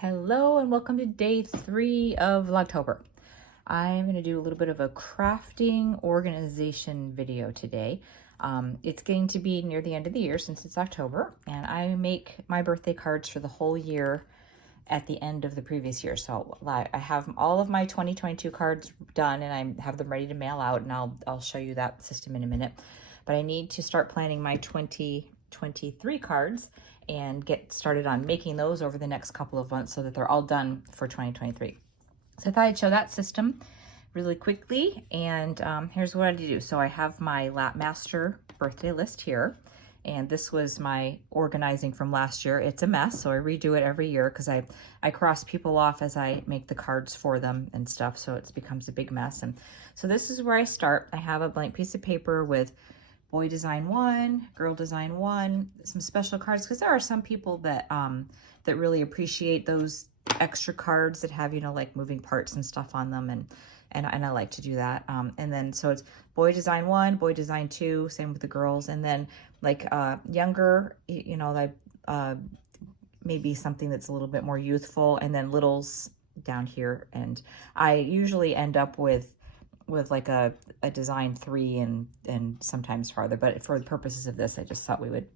Hello and welcome to day 3 of Vlogtober. I'm going to do a little bit of a crafting organization video today. It's getting to be near the end of the year since it's October, and I make my birthday cards for the whole year at the end of the previous year. So I have all of my 2022 cards done and I have them ready to mail out, and I'll show you that system in a minute. But I need to start planning my 2023 cards and get started on making those over the next couple of months so that they're all done for 2023. So I thought I'd show that system really quickly, and here's what I do. So I have my Lap Master birthday list here, and this was my organizing from last year. It's a mess, so I redo it every year because I cross people off as I make the cards for them and stuff, so it becomes a big mess. And so this is where I start. I have a blank piece of paper with boy design 1, girl design 1, some special cards, because there are some people that that really appreciate those extra cards that have, you know, like moving parts and stuff on them, and I like to do that. And then so it's boy design 1, boy design 2, same with the girls, and then like younger, you know, like maybe something that's a little bit more youthful, and then littles down here. And I usually end up with like a design 3 and sometimes farther, but for the purposes of this, I just thought we would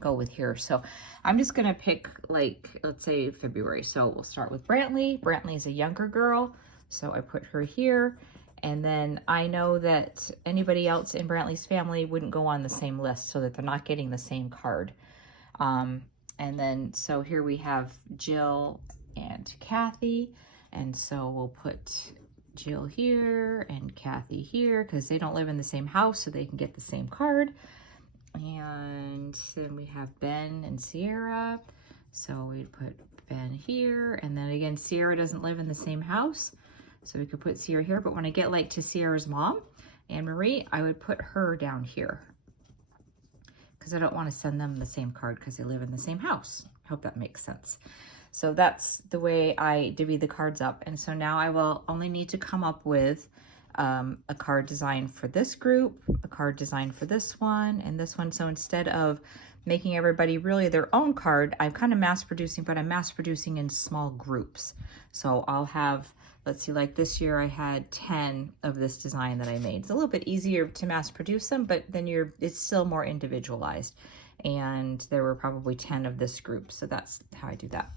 go with here. So I'm just gonna pick, like, let's say February. So we'll start with Brantley. Brantley is a younger girl, so I put her here. And then I know that anybody else in Brantley's family wouldn't go on the same list, so that they're not getting the same card. And then so here we have Jill and Kathy, and so we'll put Jill here and Kathy here because they don't live in the same house, so they can get the same card. And then we have Ben and Sierra, so we'd put Ben here. And then again, Sierra doesn't live in the same house, so we could put Sierra here. But when I get like to Sierra's mom, Anne Marie, I would put her down here because I don't want to send them the same card because they live in the same house. I hope that makes sense. So that's the way I divvy the cards up. And so now I will only need to come up with a card design for this group, a card design for this one, and this one. So instead of making everybody really their own card, I'm kind of mass producing, but I'm mass producing in small groups. So I'll have, let's see, like this year I had 10 of this design that I made. It's a little bit easier to mass produce them, but then it's still more individualized. And there were probably 10 of this group. So that's how I do that.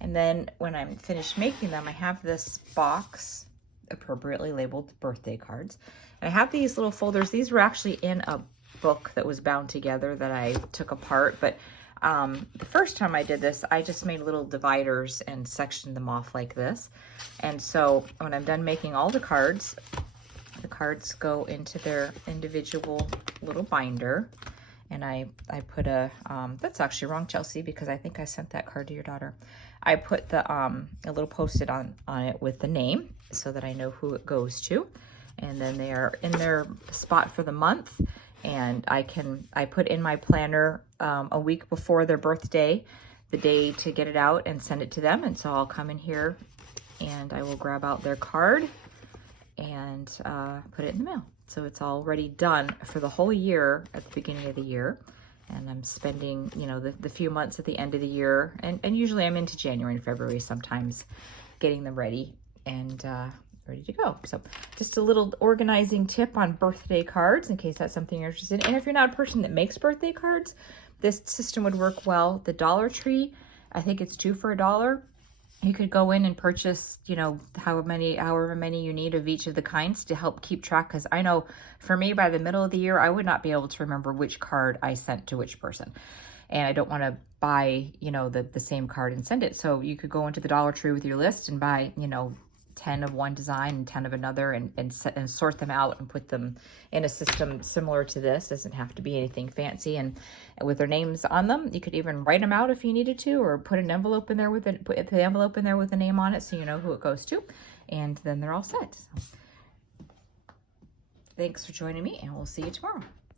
And then when I'm finished making them, I have this box appropriately labeled birthday cards. And I have these little folders. These were actually in a book that was bound together that I took apart. But the first time I did this, I just made little dividers and sectioned them off like this. And so when I'm done making all the cards go into their individual little binder. And I put that's actually wrong, Chelsea, because I think I sent that card to your daughter. I put the a little Post-it on it with the name so that I know who it goes to. And then they are in their spot for the month. And I put in my planner a week before their birthday, the day to get it out and send it to them. And so I'll come in here and I will grab out their card and put it in the mail. So it's already done for the whole year at the beginning of the year. And I'm spending, you know, the few months at the end of the year. And usually I'm into January and February sometimes, getting them ready and ready to go. So just a little organizing tip on birthday cards in case that's something you're interested in. And if you're not a person that makes birthday cards, this system would work well. The Dollar Tree, I think it's 2 for $1. You could go in and purchase, you know, however many you need of each of the kinds to help keep track. Because I know for me, by the middle of the year, I would not be able to remember which card I sent to which person. And I don't want to buy, you know, the same card and send it. So you could go into the Dollar Tree with your list and buy, you know, 10 of one design and 10 of another, and sort them out and put them in a system similar to this. Doesn't have to be anything fancy, and with their names on them. You could even write them out if you needed to, or put an envelope in there with it, put the envelope in there with a name on it so you know who it goes to, and then they're all set. So, thanks for joining me, and we'll see you tomorrow.